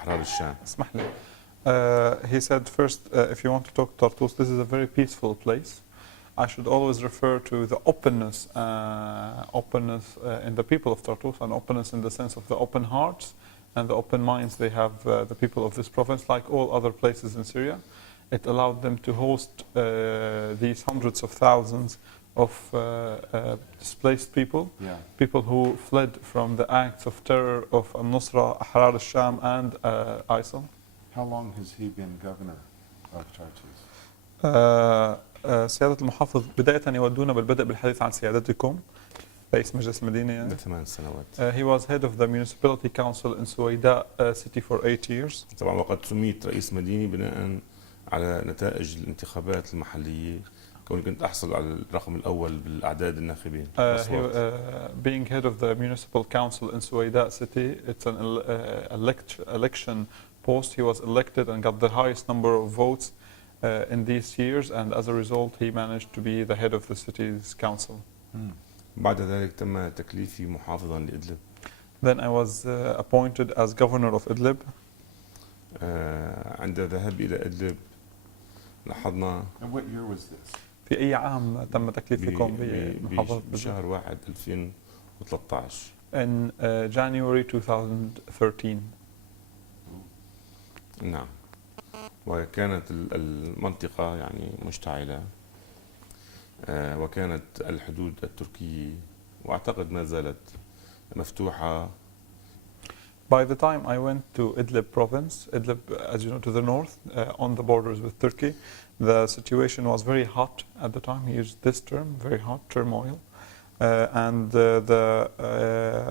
أحرار الشام. اسمح لي. He said first, if you want to talk Tartus, this is a very peaceful place. I should always refer to the openness, in the people of Tartus, and openness in the sense of the open hearts and the open minds they have, the people of this province, like all other places in Syria. It allowed them to host these hundreds of thousands of displaced people, people who fled from the acts of terror of al-Nusra, Ahrar al-Sham, and ISIL. How long has he been governor of Tartus? سيادة المحافظ بداية يودونا بالبدء بالحديث عن سيادتكم رئيس مجلس المدينة يعني. ل8 سنوات. He was head of the municipality council in Suwayda city for 8 years. طبعا وقد سميت رئيس مديني بناء على نتائج الانتخابات المحلية، كوني كنت أحصل على الرقم الأول بالأعداد الناخبين. Being head of the municipal council in Suwayda city, it's an election post. He was elected and got the highest number of votes in these years, and as a result he managed to be the head of the city's council. بعد ذلك تم تكليفي محافظا لإدلب. Then I was appointed as governor of Idlib. عند ذهابي إلى إدلب لاحظنا. And what year was this? في أي عام تم تكليفكم بمحافظة بشهر 1 2013. In January 2013. نعم. وكانت المنطقة يعني مشتعلة، وكانت الحدود التركية وأعتقد ما زالت مفتوحة. By the time I went to Idlib province, Idlib, as you know, to the north, on the borders with Turkey, the situation was very hot at the time. He used this term, very hot, turmoil. And the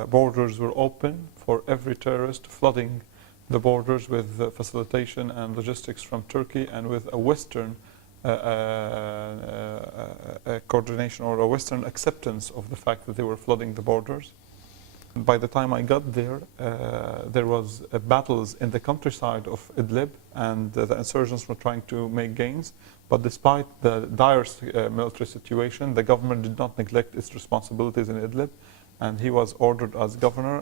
borders were open for every terrorist, flooding the borders with facilitation and logistics from Turkey, and with a Western coordination or a Western acceptance of the fact that they were flooding the borders. By the time I got there, there was battles in the countryside of Idlib, and the insurgents were trying to make gains. But despite the dire military situation, the government did not neglect its responsibilities in Idlib, and he was ordered as governor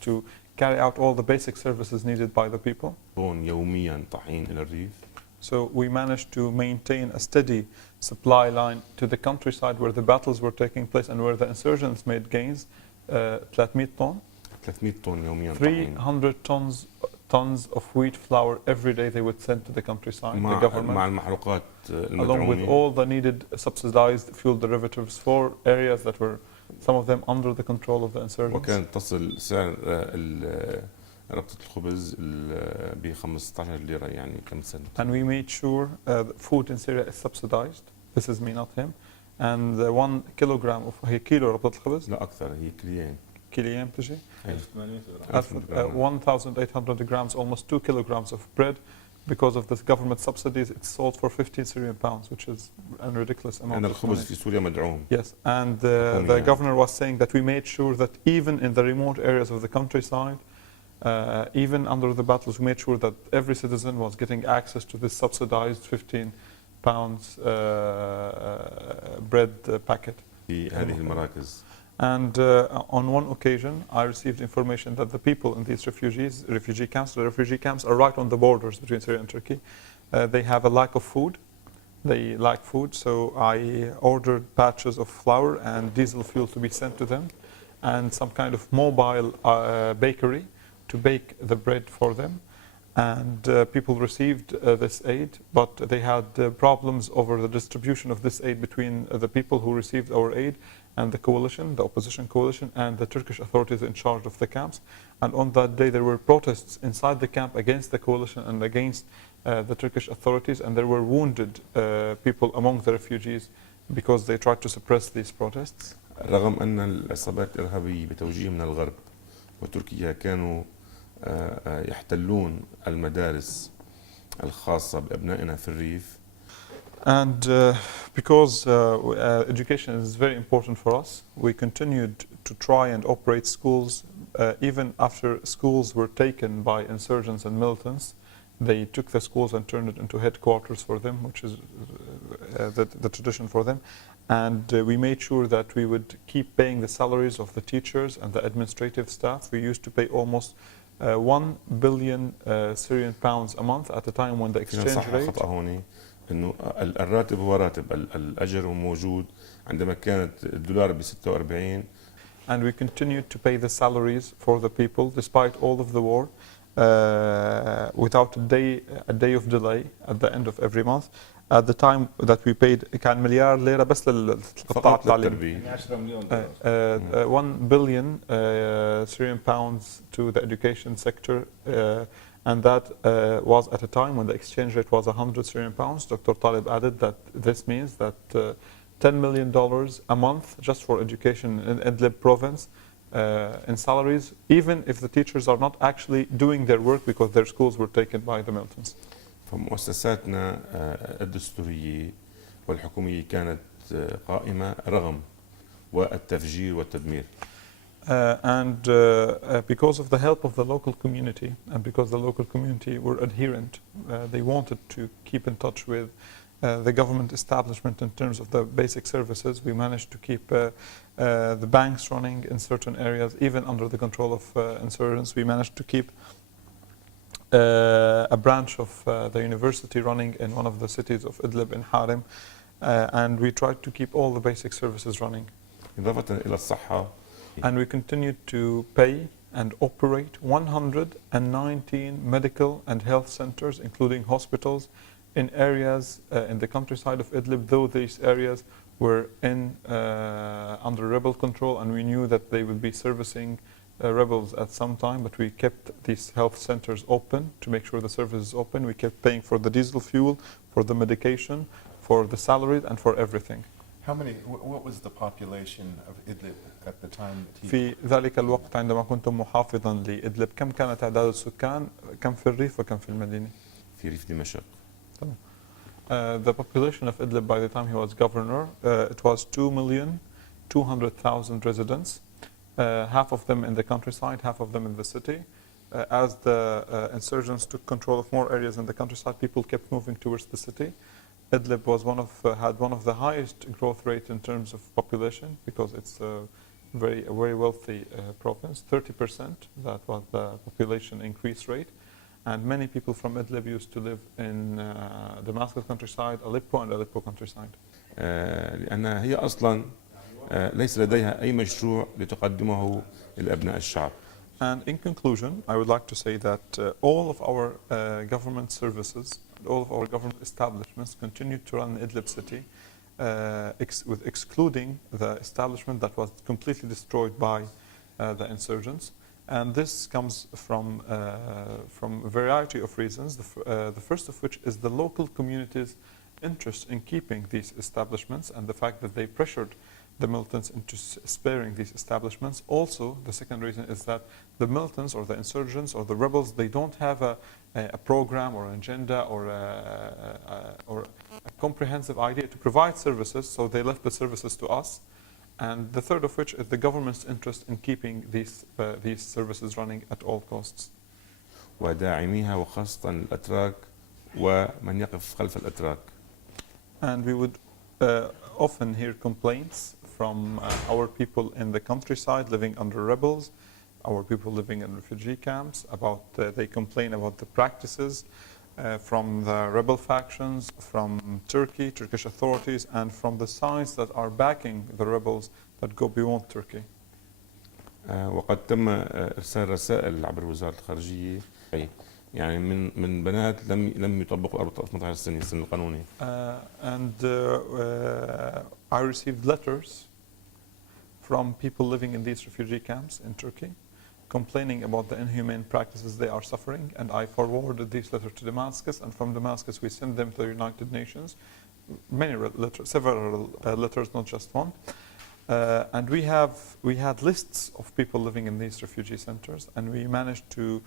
to carry out all the basic services needed by the people. يوميا طحين إلى الريف. So we managed to maintain a steady supply line to the countryside where the battles were taking place and where the insurgents made gains. 300 طن. 300 طن يوميا. 300 tons of wheat flour every day they would send to the countryside. The government, مع المحروقات along with all the needed subsidized fuel derivatives for areas that were, some of them, under the control of the insurgents. وكانت تصل سعر ربطة الخبز ب 15 ليرة يعني كم سنة. And we made sure food in Syria is subsidized. This is me, not him. And 1 kilogram of هي كيلو ربطة الخبز. لا أكثر، هي كيلين. كيلين بتجي. 1800 1,800 grams, almost 2 kilograms of bread. Because of this government subsidies, it's sold for 15 Syrian pounds, which is a ridiculous amount. أن الخبز في سوريا مدعوم. Yes, and the governor was saying that we made sure that even in the remote areas of the countryside, even under the battles, we made sure that every citizen was getting access to this subsidized 15 pounds bread packet. في هذه المراكز. And on one occasion, I received information that the people in these refugee camps are right on the borders between Syria and Turkey. They have a lack of food. They lack food, so I ordered batches of flour and diesel fuel to be sent to them, and some kind of mobile bakery to bake the bread for them. And people received this aid, but they had problems over the distribution of this aid between the people who received our aid and the coalition, the opposition coalition, and the Turkish authorities in charge of the camps. And on that day there were protests inside the camp against the coalition and against the Turkish authorities, and there were wounded people among the refugees because they tried to suppress these protests. رغم أن العصابات الإرهابية بتوجيه من الغرب وتركيا كانوا يحتلون المدارس الخاصة بأبنائنا في الريف. And because education is very important for us, we continued to try and operate schools even after schools were taken by insurgents and militants. They took the schools and turned it into headquarters for them, which is the tradition for them. And we made sure that we would keep paying the salaries of the teachers and the administrative staff. We used to pay almost 1 billion Syrian pounds a month at a time when the فينا exchange نصحح rate. خطأ هون، انه الراتب هو راتب، الاجر هو موجود. عندما كانت الدولار ب 46 And we continued to pay the salaries for the people despite all of the war, without a day of delay at the end of every month. At the time that we paid كان مليار ليرة بس للقطاع فقط التعليمي. للتربية. يعني 10 مليون دولار. 1 billion Syrian pounds to the education sector, and that was at a time when the exchange rate was 100 Syrian pounds. Dr. Talib added that this means that $10 million a month just for education in Idlib province in salaries, even if the teachers are not actually doing their work because their schools were taken by the militants. فمؤسساتنا الدستورية والحكومية كانت قائمة رغم والتفجير والتدمير. Because of the help of the local community, and because the local community were adherent, they wanted to keep in touch with the government establishment in terms of the basic services. We managed to keep the banks running in certain areas, even under the control of insurgents. We managed to keep a branch of the university running in one of the cities of Idlib in Harim, and we tried to keep all the basic services running. إضافة إلى الصحة. And we continued to pay and operate 119 medical and health centers, including hospitals, in areas in the countryside of Idlib, though these areas were under rebel control, and we knew that they would be servicing rebels at some time, but we kept these health centers open to make sure the service is open. We kept paying for the diesel fuel, for the medication, for the salaries, and for everything. What was the population of Idlib at the time that he... في ذلك الوقت عندما كنتم محافظا لإدلب كم كانت أعداد السكان؟ كم في الريف وكم في المدينة؟ في ريف دمشق. The population of Idlib by the time he was governor, it was 2,200,000 residents, half of them in the countryside, half of them in the city. As the insurgents took control of more areas in the countryside, people kept moving towards the city. Idlib was had one of the highest growth rates in terms of population because it's a very wealthy province. 30%, that was the population increase rate. And many people from Idlib used to live in Damascus countryside, Aleppo and Aleppo countryside. لأنها هي أصلا ليس لديها أي مشروع لتقدمه لأبناء الشعب. And in conclusion, I would like to say that all of our government services, all of our government establishments continue to run in Idlib city, with excluding the establishment that was completely destroyed by the insurgents. And this comes from a variety of reasons, the first of which is the local community's interest in keeping these establishments and the fact that they pressured the militants into sparing these establishments. Also, the second reason is that the militants or the insurgents or the rebels, they don't have a program or an agenda or a comprehensive idea to provide services, so they left the services to us. And the third of which is the government's interest in keeping these services running at all costs. وداعميها وخاصة الأتراك ومن يقف خلف الأتراك. And we would often hear complaints from our people in the countryside living under rebels, our people living in refugee camps, about they complain about the practices from the rebel factions, from Turkey, Turkish authorities, and from the sides that are backing the rebels that go beyond Turkey. وقد تم إرسال رسائل عبر وزارة الخارجية يعني من بنات لم يطبقوا 18 سنة السن القانوني. I received letters from people living in these refugee camps in Turkey, complaining about the inhumane practices they are suffering, and I forwarded these letters to Damascus, and from Damascus we sent them to the United Nations, many letters, several letters, not just one. And we had lists of people living in these refugee centers, and we managed to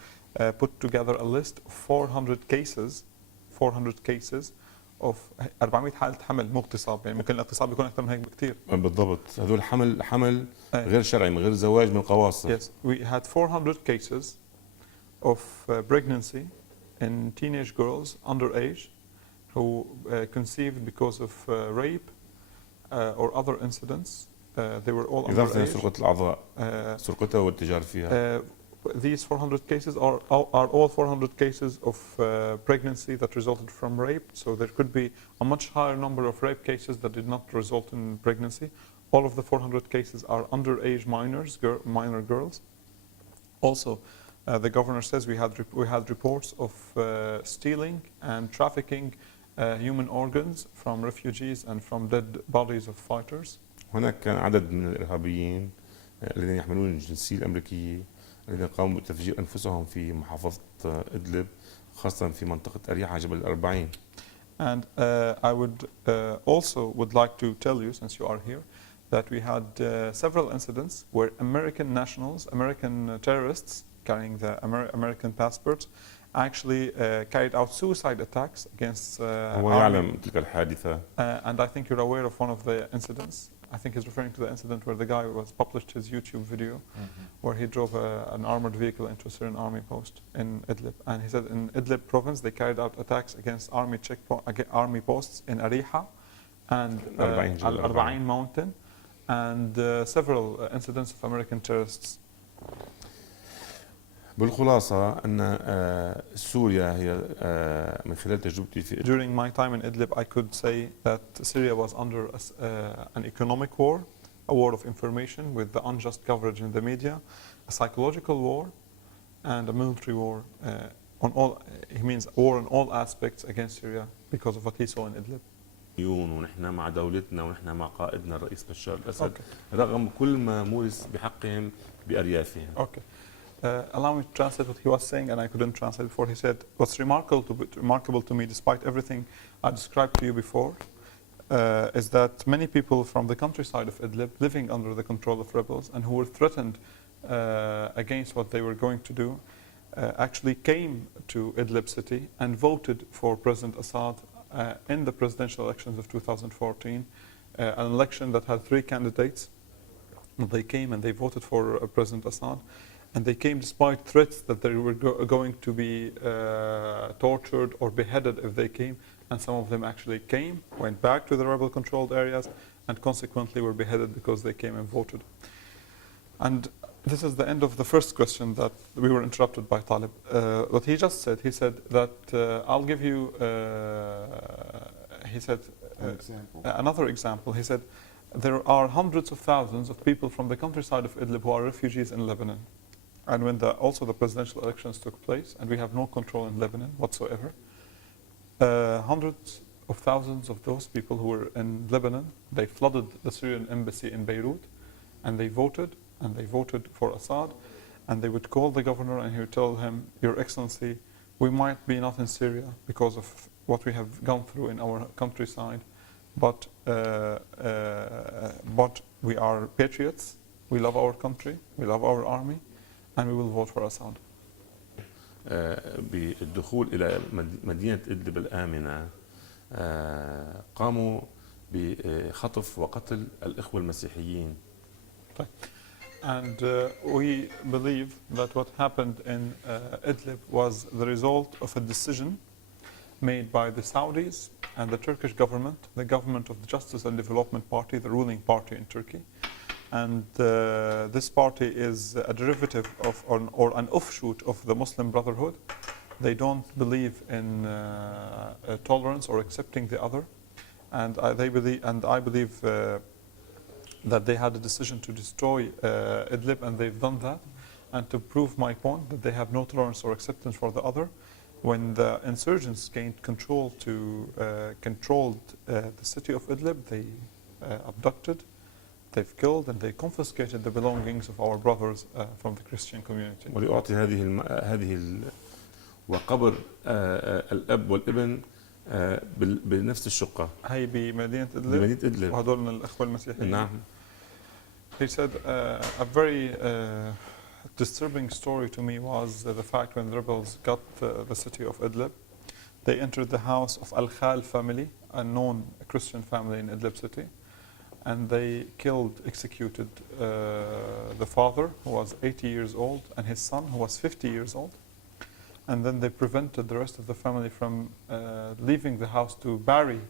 put together a list of 400 cases of 400 حالة حمل مو اغتصاب، يعني ممكن الاغتصاب يكون أكثر من هيك بكثير. بالضبط، هذول حمل غير شرعي من غير زواج من قواصر. Yes, we had 400 cases of pregnancy in teenage girls underage who conceived because of rape or other incidents. They were all إضافة إلى underage. سرقة الأعضاء، سرقتها والتجارة فيها. these 400 cases are all 400 cases of pregnancy that resulted from rape. So there could be a much higher number of rape cases that did not result in pregnancy. All of the 400 cases are underage minors, minor girls. Also, the governor says we had reports of stealing and trafficking human organs from refugees and from dead bodies of fighters. هناك كان عدد من الإرهابيين الذين يحملون الجنسية الأمريكية الذين قاموا بتفجير أنفسهم في محافظة إدلب خاصة في منطقة أريحة جبل الأربعين. And I would also like to tell you, since you are here, that we had several incidents where American nationals, American terrorists carrying the American passports, actually carried out suicide attacks against هو army. يعلم تلك الحادثة. And I think you're aware of one of the incidents. I think he's referring to the incident where the guy published his YouTube video where he drove an armored vehicle into a Syrian army post in Idlib. And he said in Idlib province they carried out attacks against army posts in Ariha and Al-Arba'in mountain and several incidents of American terrorists. بالخلاصة أن سوريا هي من خلال تجربتي في During my time in Idlib, I could say that Syria was under an economic war, a war of information with the unjust coverage in the media, a psychological war, and a military war. On all, he means a war on all aspects against Syria because of what he saw in Idlib. ونحن مع دولتنا ونحن مع قائدنا الرئيس بشار الأسد رغم كل ما مورس بحقهم بأريافهم. Okay. Allow me to translate what he was saying, and I couldn't translate before. He said, what's remarkable to me, despite everything I described to you before, is that many people from the countryside of Idlib, living under the control of rebels, and who were threatened against what they were going to do, actually came to Idlib city and voted for President Assad in the presidential elections of 2014, an election that had 3 candidates. They came and they voted for President Assad. And they came despite threats that they were going to be tortured or beheaded if they came. And some of them actually came, went back to the rebel-controlled areas, and consequently were beheaded because they came and voted. And this is the end of the first question that we were interrupted by Talib. What he just said, he said that I'll give you, he said, another example. He said, there are hundreds of thousands of people from the countryside of Idlib who are refugees in Lebanon. And when also the presidential elections took place, and we have no control in Lebanon whatsoever, hundreds of thousands of those people who were in Lebanon, they flooded the Syrian embassy in Beirut, and they voted for Assad, and they would call the governor and he would tell him, Your Excellency, we might be not in Syria because of what we have gone through in our countryside, but we are patriots, we love our country, we love our army, and we will vote for Assad. بالدخول إلى مدينة إدلب الآمنة قاموا بخطف وقتل الإخوة المسيحيين. And we believe that what happened in Idlib was the result of a decision made by the Saudis and the Turkish government, the government of the Justice and Development Party, the ruling party in Turkey. And this party is a derivative of or an offshoot of the Muslim Brotherhood. They don't believe in tolerance or accepting the other, and I believe that they had a decision to destroy Idlib, and they've done that. And to prove my point that they have no tolerance or acceptance for the other, when the insurgents gained controlled the city of Idlib, they abducted, they've killed, and they confiscated the belongings of our brothers from the Christian community. ولأعطي هذه وقبر الأب والابن بنفس الشقة. هي بمدينة إدلب. وهذول الأخوة المسيحيين. نعم. He said a very disturbing story to me was the fact when the rebels got the city of Idlib, they entered the house of Al-Khal family, a known Christian family in Idlib city, and they executed the father, who was 80 years old, and his son, who was 50 years old. And then they prevented the rest of the family from leaving the house to bury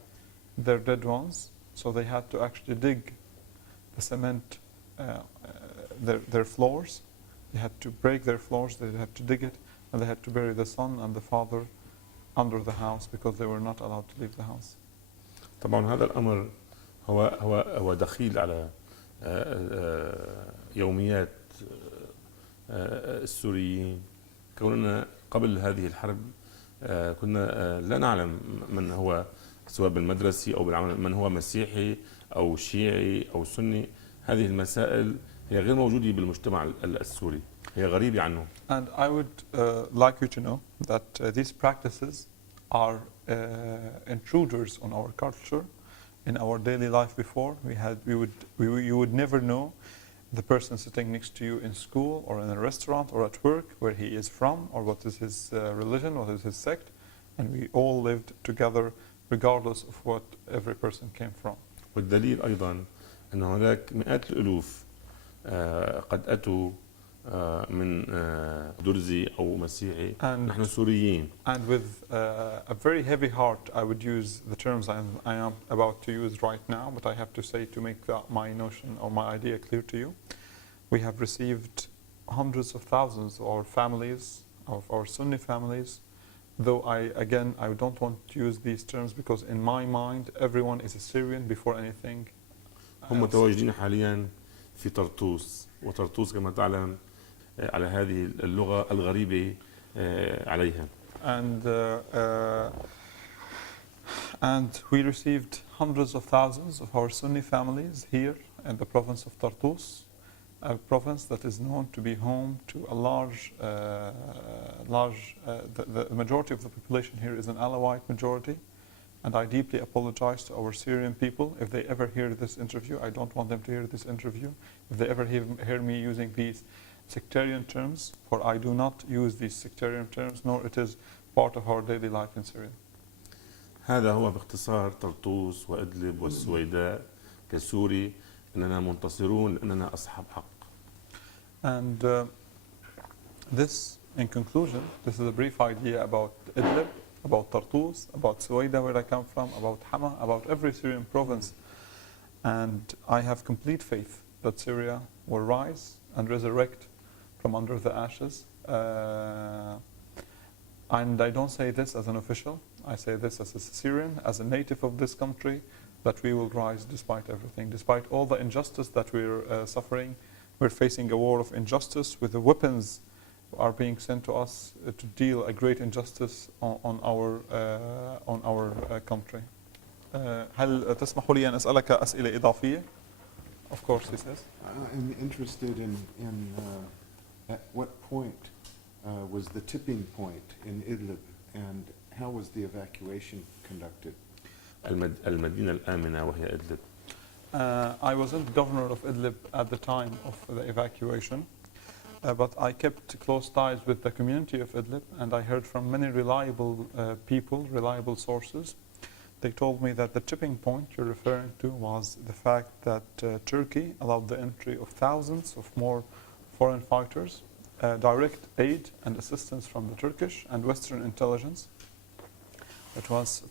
their dead ones. So they had to actually dig the cement, their floors, They had to break their floors, they had to dig it, and they had to bury the son and the father under the house because they were not allowed to leave the house. طبعا هذا الامر هو دخيل على يوميات السوريين. كوننا قبل هذه الحرب كنا لا نعلم من هو سواء بالمدرسي أو بالعمل من هو مسيحي أو شيعي أو سني. هذه المسائل هي غير موجودة بالمجتمع السوري، هي غريبة عنه. And I would like you to know that these practices are intruders on our culture. In our daily life before, you would never know the person sitting next to you in school or in a restaurant or at work where he is from or what is his religion, what is his sect, and we all lived together regardless of what every person came from. والدليل أيضا أن هناك مئات الألوف قد أتوا من درزي أو مسيحي نحن سوريين. And with a very heavy heart I would use the terms I am about to use right now, but I have to say to make my notion or my idea clear to you. We have received hundreds of thousands of our families, of our Sunni families, though I don't want to use these terms because in my mind everyone is a Syrian before anything. هم متواجدين حاليا في طرطوس، وطرطوس كما تعلم على هذه اللغة الغريبة عليها. And we received hundreds of thousands of our Sunni families here in the province of Tartus, a province that is known to be home to a the majority of the population here is an Alawite majority. And I deeply apologize to our Syrian people if they ever hear this interview. I don't want them to hear this interview. If they ever hear me using these sectarian terms, for I do not use these sectarian terms, nor it is part of our daily life in Syria. هذا هو باختصار طرطوس وإدلب والسويداء كسوري أننا منتصرون لأننا أصحاب حق. And this, in conclusion, this is a brief idea about Idlib, about Tartus, about Suwaida where I come from, about Hama, about every Syrian province. And I have complete faith that Syria will rise and resurrect from under the ashes. And I don't say this as an official, I say this as a Syrian, as a native of this country, that we will rise despite everything, despite all the injustice that we're suffering. We're facing a war of injustice with the weapons are being sent to us to deal a great injustice on our country. هل تسمحوا لي أن أسألك أسئلة إضافية? Of course, he says. I'm interested in at what point was the tipping point in Idlib, and how was the evacuation conducted? المدينة الآمنة وهي إدلب. I wasn't governor of Idlib at the time of the evacuation. But I kept close ties with the community of Idlib, and I heard from many reliable people, reliable sources. They told me that the tipping point you're referring to was the fact that Turkey allowed the entry of thousands of more foreign fighters, direct aid and assistance from the Turkish and Western intelligence. It was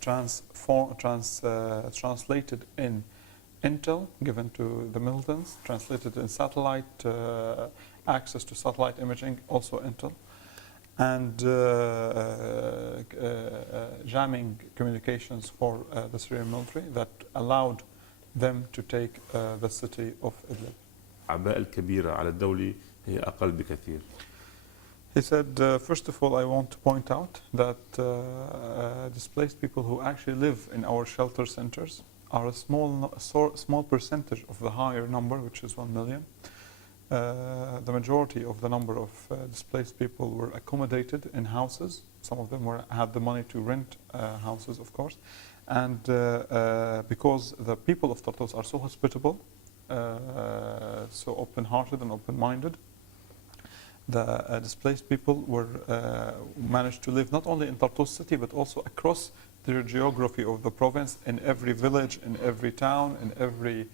translated in intel given to the militants, translated in satellite access to satellite imaging, also intel, and jamming communications for the Syrian military that allowed them to take the city of Idlib. الأعباء الكبيرة على الدولة هي أقل بكثير. He said, first of all, I want to point out that displaced people who actually live in our shelter centers are a small percentage of the higher number, which is 1 million. The majority of the number of displaced people were accommodated in houses. Some of them had the money to rent houses, of course. And because the people of Tartus are so hospitable, so open-hearted and open-minded, the displaced people managed to live not only in Tartus city, but also across the geography of the province, in every village, in every town, in every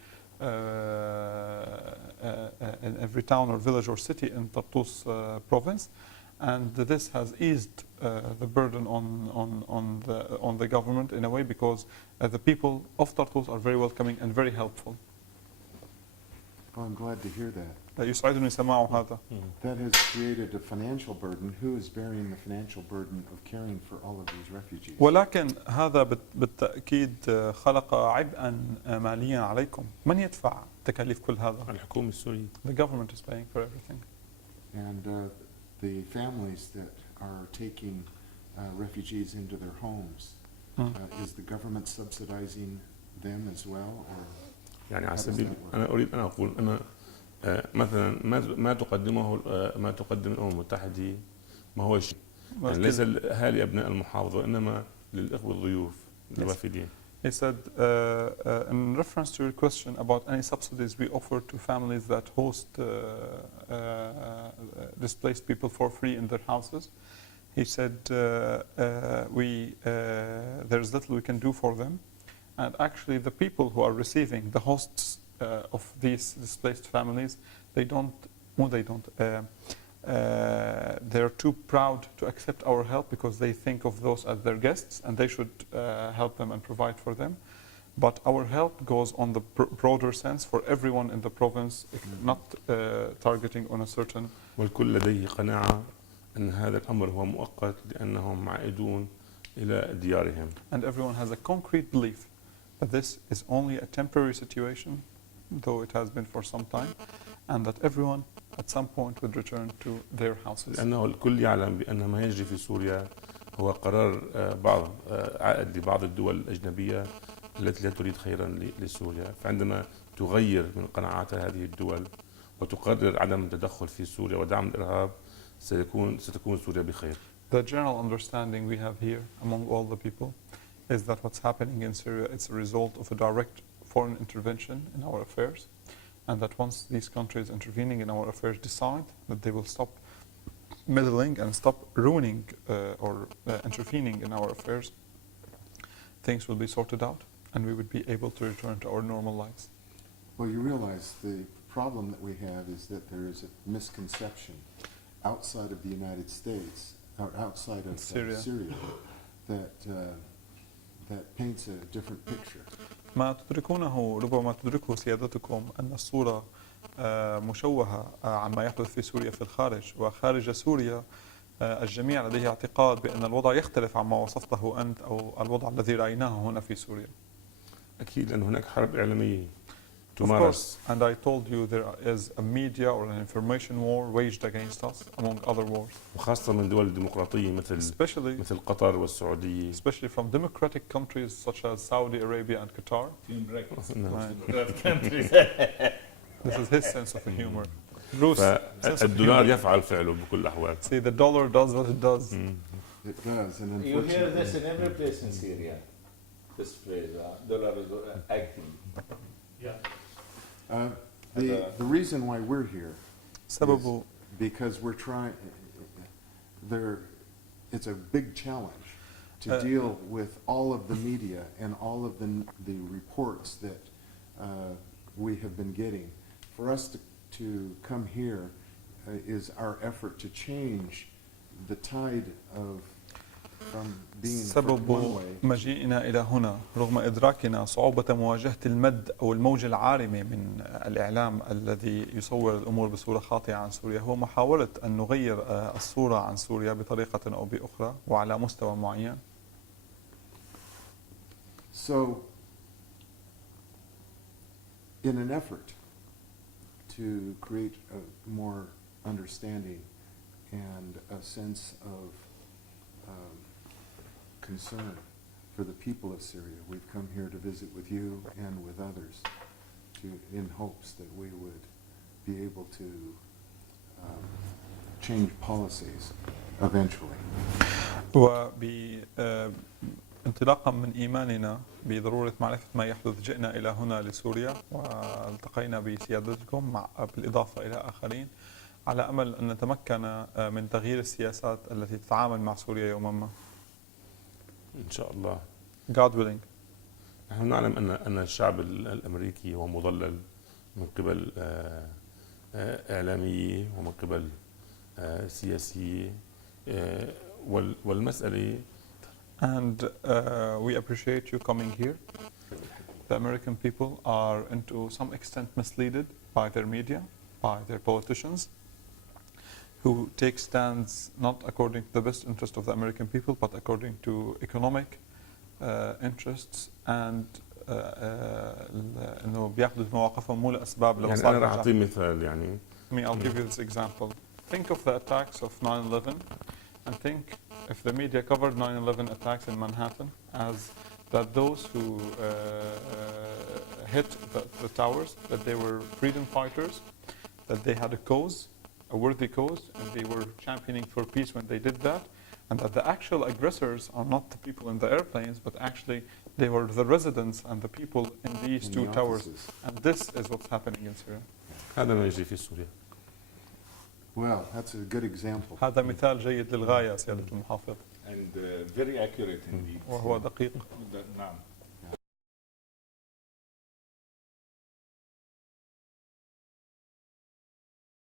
town or village or city in Tartus province, and this has eased the burden on the government in a way, because the people of Tartus are very welcoming and very helpful. Oh, I'm glad to hear that. يسعدني سماع هذا. That has created a financial burden. Who is bearing the financial burden of caring for all of these refugees? ولكن هذا بالتأكيد خلق عبئا ماليا عليكم. من يدفع تكاليف كل هذا؟ الحكومة السورية. The government is paying for everything. And the families that are taking refugees into their homes, is the government subsidizing them as well? Or يعني على how does سبيل that work? أنا أريد أن أقول أن مثلا ما تقدمه ما تقدم الأمم المتحدة ما هو شيء يعني ليس لأهالي أبناء المحافظة إنما للإخوة الضيوف الوافدين. He said, in reference to your question about any subsidies we offer to families that host displaced people for free in their houses, he said, there's little we can do for them. And actually the people who are receiving, the hosts of these displaced families, they're too proud to accept our help because they think of those as their guests and they should help them and provide for them. But our help goes on the broader sense for everyone in the province, not targeting on a certain. والكل لديه قناعة أن هذا الأمر هو مؤقت لأنهم عائدون إلى ديارهم. And everyone has a concrete belief that this is only a temporary situation, though it has been for some time, and that everyone at some point would return to their houses. لأنه الكل يعلم بأن ما يجري في سوريا هو قرار عائد لبعض الدول الأجنبية التي لا تريد خيرا لسوريا، فعندما تغير من قناعات هذه الدول وتقرر عدم التدخل في سوريا ودعم الإرهاب ستكون سوريا بخير. The general understanding we have here among all the people is that what's happening in Syria is a result of a direct foreign intervention in our affairs, and that once these countries intervening in our affairs decide that they will stop meddling and stop ruining or intervening in our affairs, things will be sorted out and we would be able to return to our normal lives. Well, you realize the problem that we have is that there is a misconception outside of the United States, or outside of Syria that paints a different picture. ما تدركونه ربما تدركه سيادتكم أن الصورة مشوهة عما يحدث في سوريا في الخارج، وخارج سوريا الجميع لديه اعتقاد بأن الوضع يختلف عما وصفته أنت أو الوضع الذي رأيناه هنا في سوريا. أكيد أن هناك حرب إعلامية Of course, and I told you there is a media or an information war waged against us among other wars. وخاصة من دول الديمقراطية مثل قطر والسعودية. Especially from democratic countries such as Saudi Arabia and Qatar. This is his sense of humor. الدولار يفعل فعله بكل الأحوال. See, the dollar does what it does. It does, and You unfortunately, hear this in every place in Syria. This phrase, dollar is acting. the reason why we're here سببه because we're trying. It's a big challenge to deal with all of the media and all of the reports that we have been getting. For us to come here is our effort to change the tide of from being one سبب way. مجيئنا إلى هنا رغم إدراكنا صعوبة مواجهة المد أو الموجة العارمة من الإعلام الذي يصور الأمور بصورة خاطئة عن سوريا هو محاولة أن نغير الصورة عن سوريا بطريقة أو بأخرى وعلى مستوى معين. So, in an effort to create a more understanding and a sense of concern for the people of Syria, we've come here to visit with you and with others in hopes that we would be able to change policies eventually. انطلاقا من إيماننا بضرورة معرفة ما يحدث جئنا إلى هنا لسوريا والتقينا بسيادتكم بالإضافة إلى آخرين على أمل أن نتمكن من تغيير السياسات التي تتعامل مع سوريا يوما ما. إن شاء الله. God willing. نحن نعلم أن الشعب الأمريكي هو مضلل من قبل إعلامية ومن قبل سياسية والمسألة. And we appreciate you coming here. The American people are, to some extent, misleaded by their media. by their politicians, who take stands not according to the best interest of the American people, but according to economic interests, and إنه بياخذوا مواقفهم مو لأسباب يعني لمصالح انا راح الجماعة. اعطي مثال يعني I mean, I'll give you this example. Think of the attacks of 9/11, and think if the media covered 9/11 attacks in Manhattan as that those who hit the towers, that they were freedom fighters, that they had a cause, a worthy cause, and they were championing for peace when they did that, and that the actual aggressors are not the people in the airplanes, but actually they were the residents and the people in these In two the towers. offices. And this is what's happening in Syria. هذا ما يجري في سوريا. Well, that's a good example. هذا مثال جيد للغاية سيادة المحافظ، And very accurate indeed. وهو دقيق. نعم.